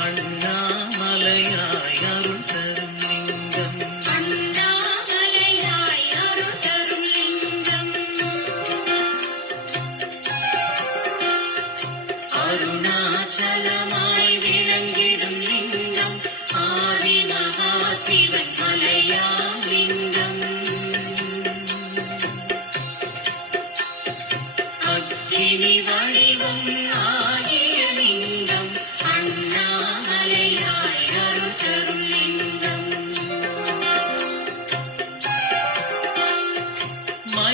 அண்ணாமலையாய் அருள் தரும் லிங்கம் அண்ணாமலையாய் அருள் தரும் லிங்கம் அருணாச்சலமாய் விளங்கிடும் லிங்கம் ஆதி மகா சிவன் மலையாய்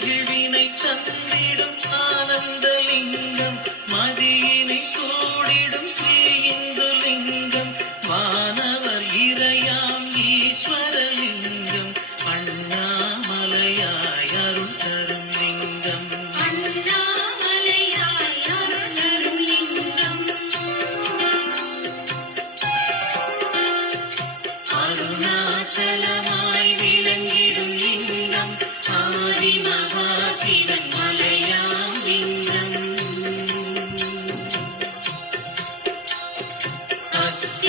Gregory.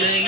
Hallelujah.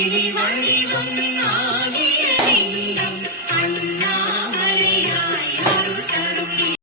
சிறி வழி வண்ணா